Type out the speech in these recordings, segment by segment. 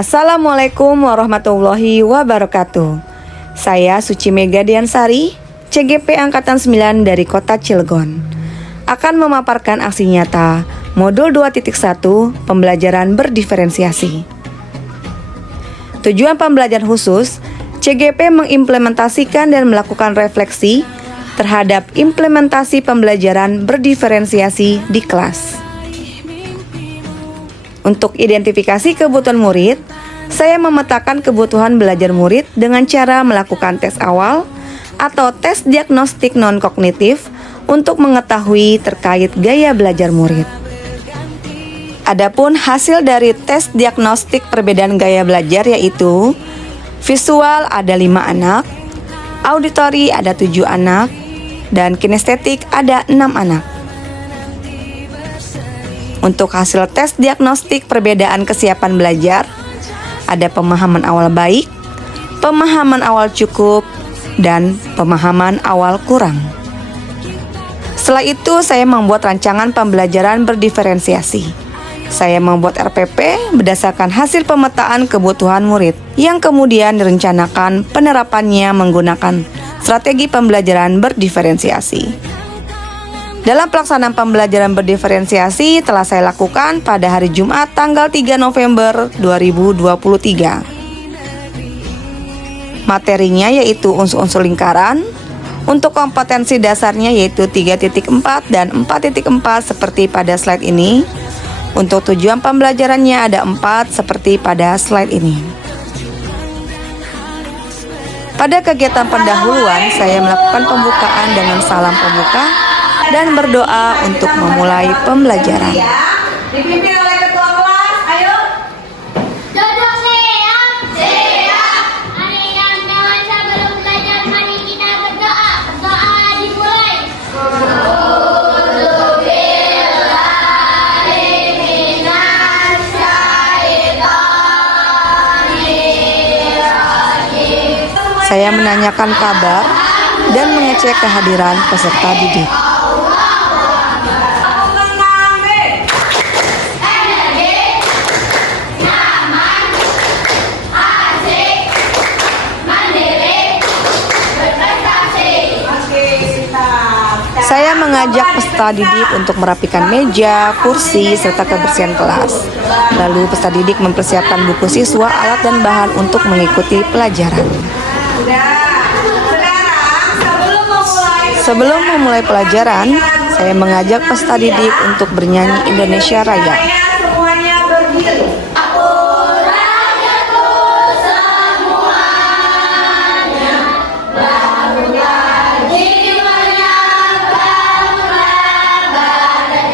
Assalamualaikum warahmatullahi wabarakatuh. Saya Suci Mega Diansari, CGP Angkatan 9 dari Kota Cilegon, akan memaparkan aksi nyata Modul 2.1 Pembelajaran Berdiferensiasi. Tujuan pembelajaran khusus, CGP mengimplementasikan dan melakukan refleksi terhadap implementasi pembelajaran berdiferensiasi di kelas. Untuk identifikasi kebutuhan murid, saya memetakan kebutuhan belajar murid dengan cara melakukan tes awal atau tes diagnostik non-kognitif untuk mengetahui terkait gaya belajar murid. Adapun hasil dari tes diagnostik perbedaan gaya belajar yaitu visual ada 5 anak, auditori ada 7 anak, dan kinestetik ada 6 anak. Untuk hasil tes diagnostik perbedaan kesiapan belajar, ada pemahaman awal baik, pemahaman awal cukup, dan pemahaman awal kurang. Setelah itu, saya membuat rancangan pembelajaran berdiferensiasi. Saya membuat RPP berdasarkan hasil pemetaan kebutuhan murid, yang kemudian direncanakan penerapannya menggunakan strategi pembelajaran berdiferensiasi. Dalam pelaksanaan pembelajaran berdiferensiasi telah saya lakukan pada hari Jumat tanggal 3 November 2023. Materinya yaitu unsur-unsur lingkaran. Untuk kompetensi dasarnya yaitu 3.4 dan 4.4 seperti pada slide ini. Untuk tujuan pembelajarannya ada 4 seperti pada slide ini. Pada kegiatan pendahuluan, saya melakukan pembukaan dengan salam pembuka dan berdoa untuk memulai pembelajaran. Dipimpin oleh ketua kelas, ayo. Duduk siap, siap. Mari jangan sebelum belajar, mari kita berdoa. Doa dimulai. Saya menanyakan kabar dan mengecek kehadiran peserta didik. Saya mengajak peserta didik untuk merapikan meja, kursi, serta kebersihan kelas. Lalu peserta didik mempersiapkan buku siswa, alat dan bahan untuk mengikuti pelajaran. Sebelum memulai pelajaran, saya mengajak peserta didik untuk bernyanyi Indonesia Raya. Semuanya berdiri.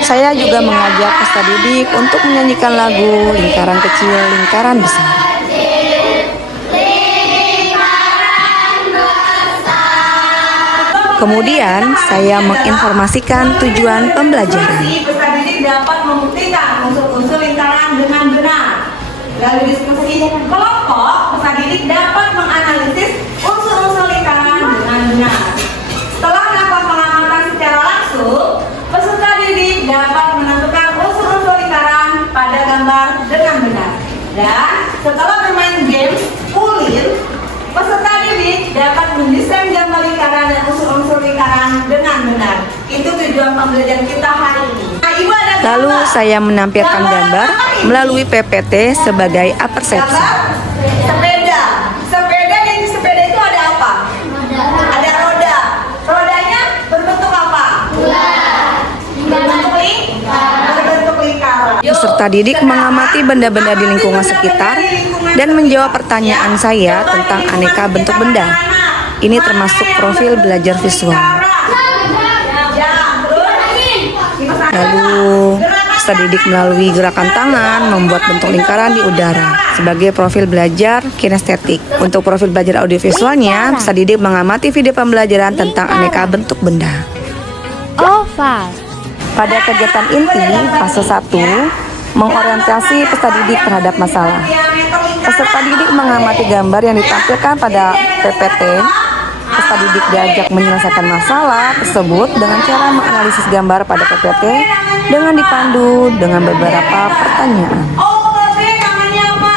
Saya juga mengajak peserta didik untuk menyanyikan lagu Lingkaran Kecil, Lingkaran Besar. Kemudian, saya menginformasikan tujuan pembelajaran. Peserta didik dapat membuktikan unsur-unsur lingkaran dengan benar. Lalu diskusi kelompok, peserta didik dapat menganalisis unsur-unsur lingkaran dengan benar. Setelah melakukan pengamatan secara langsung, peserta didik dapat menentukan unsur-unsur lingkaran pada gambar dengan benar. Dan setelah bermain game ulin, peserta didik dapat mendesain gambar lingkaran dan unsur-unsur lingkaran dengan benar. Itu tujuan pembelajaran kita hari ini. Nah, Ibu ada Lalu gambar. saya menampilkan gambar melalui PPT sebagai apersepsi. Sepeda. Sepeda, di sepeda itu ada apa? Ada roda. Rodanya berbentuk apa? Berbentuk lingkaran. Peserta didik mengamati benda-benda di lingkungan sekitar dan menjawab pertanyaan saya tentang aneka bentuk benda. Ini termasuk profil belajar visual. Lalu, peserta didik melalui gerakan tangan membuat bentuk lingkaran di udara sebagai profil belajar kinestetik. Untuk profil belajar audiovisualnya, peserta didik mengamati video pembelajaran tentang aneka bentuk benda. Oval. Pada kegiatan inti fase 1, mengorientasi peserta didik terhadap masalah. Peserta didik mengamati gambar yang ditampilkan pada PPT. Peserta didik diajak menyelesaikan masalah tersebut dengan cara menganalisis gambar pada PPT dengan dipandu dengan beberapa pertanyaan. Oh, namanya apa?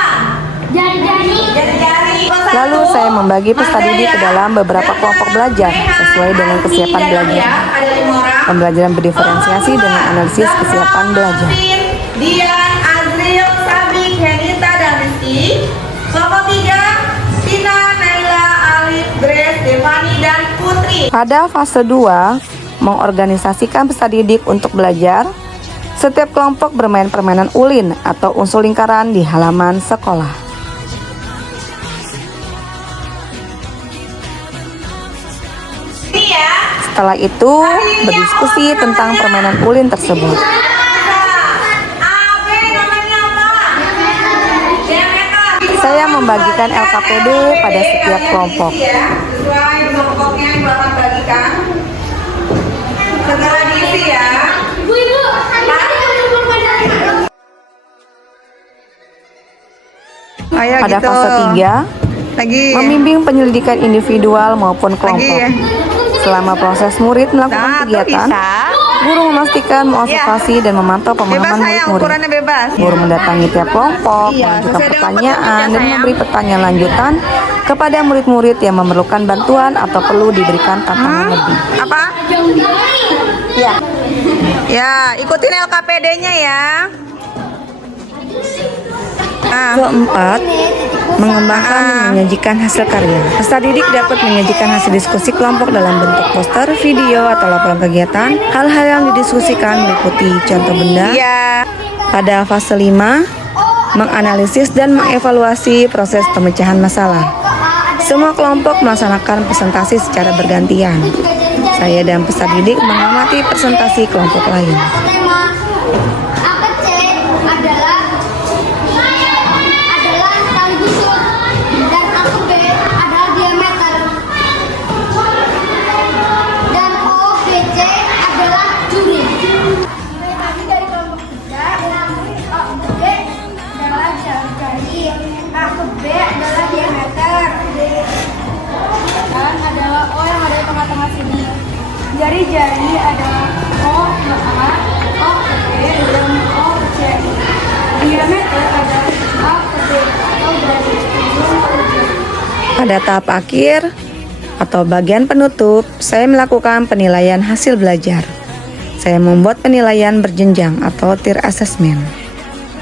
saya membagi peserta didik ke dalam beberapa kelompok belajar sesuai dengan kesiapan belajar. Ada 5 orang. Pembelajaran berdiferensiasi dengan analisis kesiapan belajar. Dian, Azril, Sabi, Henita, dan Rizky. Kelompok 3, Tina, Naila, Alif, Grace, Devani, dan Putri. Pada fase 2, mengorganisasikan peserta didik untuk belajar. Setiap kelompok bermain permainan ulin atau unsur lingkaran di halaman sekolah. Ini ya. Setelah itu, berdiskusi tentang permainan ulin tersebut. AB namanya apa? Demeter. Saya membagikan LKPD pada setiap kelompok. Ya, sesuai kelompoknya yang bakal bagikan. Segera diisi ya. Ibu, Pada fase 3, Lagi. membimbing penyelidikan individual maupun kelompok. Selama proses murid melakukan kegiatan, guru memastikan mengobservasi dan memantau pemahaman murid-murid. bebas. Guru mendatangi tiap kelompok, mengajukan pertanyaan, dan memberi pertanyaan lanjutan kepada murid-murid yang memerlukan bantuan atau perlu diberikan tantangan lebih. Apa? Ya. Ya, ikutin LKPD-nya ya. Keempat, mengembangkan dan menyajikan hasil karya. Peserta didik dapat menyajikan hasil diskusi kelompok dalam bentuk poster, video, atau laporan kegiatan. Hal-hal yang didiskusikan meliputi contoh benda. Iya. Pada fase 5, menganalisis dan mengevaluasi proses pemecahan masalah. Semua kelompok melaksanakan presentasi secara bergantian. Saya dan peserta didik mengamati presentasi kelompok lain. tema APC adalah tali busur dan APB adalah diameter dan OBC adalah juri. Dari kelompok 3, OB adalah jari, APB adalah diameter dan adalah O yang ada di tengah-tengah sini. Jari-jari adalah O A, O B, dan O C. Diameter adalah A ke B atau dari ujung ke ujung. Pada tahap akhir atau bagian penutup, saya melakukan penilaian hasil belajar. Saya membuat penilaian berjenjang atau tier assessment.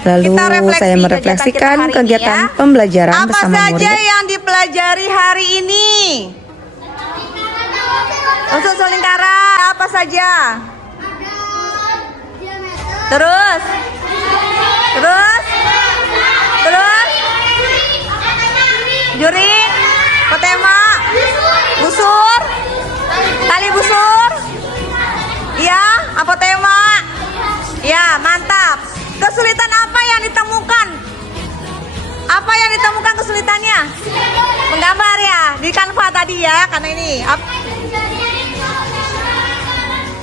Lalu Kita refleksi saya merefleksikan kegiatan kita hari ini kegiatan ya. pembelajaran Apa bersama saja murid. yang dipelajari hari ini? Unsur lingkaran apa saja? Terus? Juring, petema, busur, tali busur. Iya, apa tema? Ya, mantap. Kesulitan apa yang ditemukan? Apa yang ditemukan kesulitannya? Menggambar ya, di Canva tadi ya, karena ini.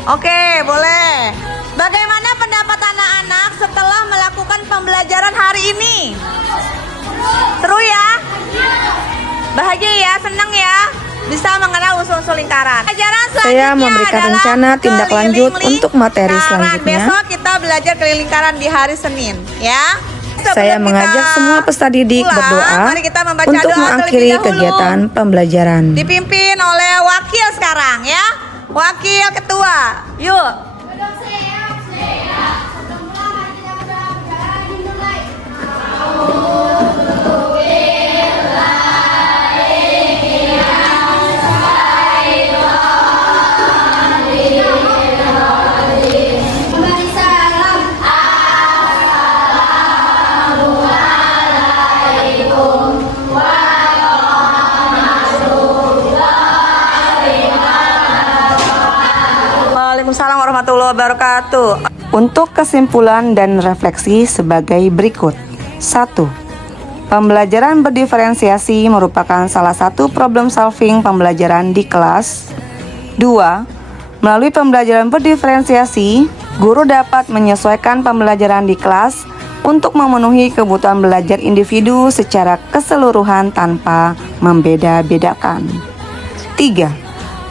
Oke, boleh. Bagaimana pendapat anak-anak setelah melakukan pembelajaran hari ini? Seru ya? Bahagia ya, senang ya? Bisa mengenal unsur-unsur lingkaran. Pelajaran Saya selanjutnya memberikan adalah rencana tindak lanjut keliling untuk materi lingkaran. selanjutnya. Besok kita belajar keliling lingkaran di hari Senin, ya. Saya Sebelum mengajak kita semua peserta didik pulang, berdoa mari kita membaca untuk doa mengakhiri terlebih dahulu. kegiatan pembelajaran. Dipimpin oleh wakil sekarang ya. Wakil ketua. Yuk. Waalaikumsalam warahmatullahi wabarakatuh. Untuk kesimpulan dan refleksi sebagai berikut. 1. Pembelajaran berdiferensiasi merupakan salah satu problem solving pembelajaran di kelas. 2. Melalui pembelajaran berdiferensiasi, guru dapat menyesuaikan pembelajaran di kelas untuk memenuhi kebutuhan belajar individu secara keseluruhan tanpa membeda-bedakan. 3.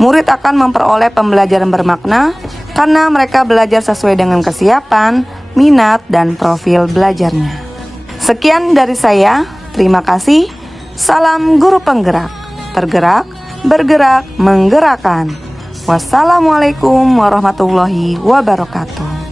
Murid akan memperoleh pembelajaran bermakna karena mereka belajar sesuai dengan kesiapan, minat, dan profil belajarnya. Sekian dari saya. Terima kasih. Salam guru penggerak, tergerak, bergerak, menggerakkan. Wassalamualaikum warahmatullahi wabarakatuh.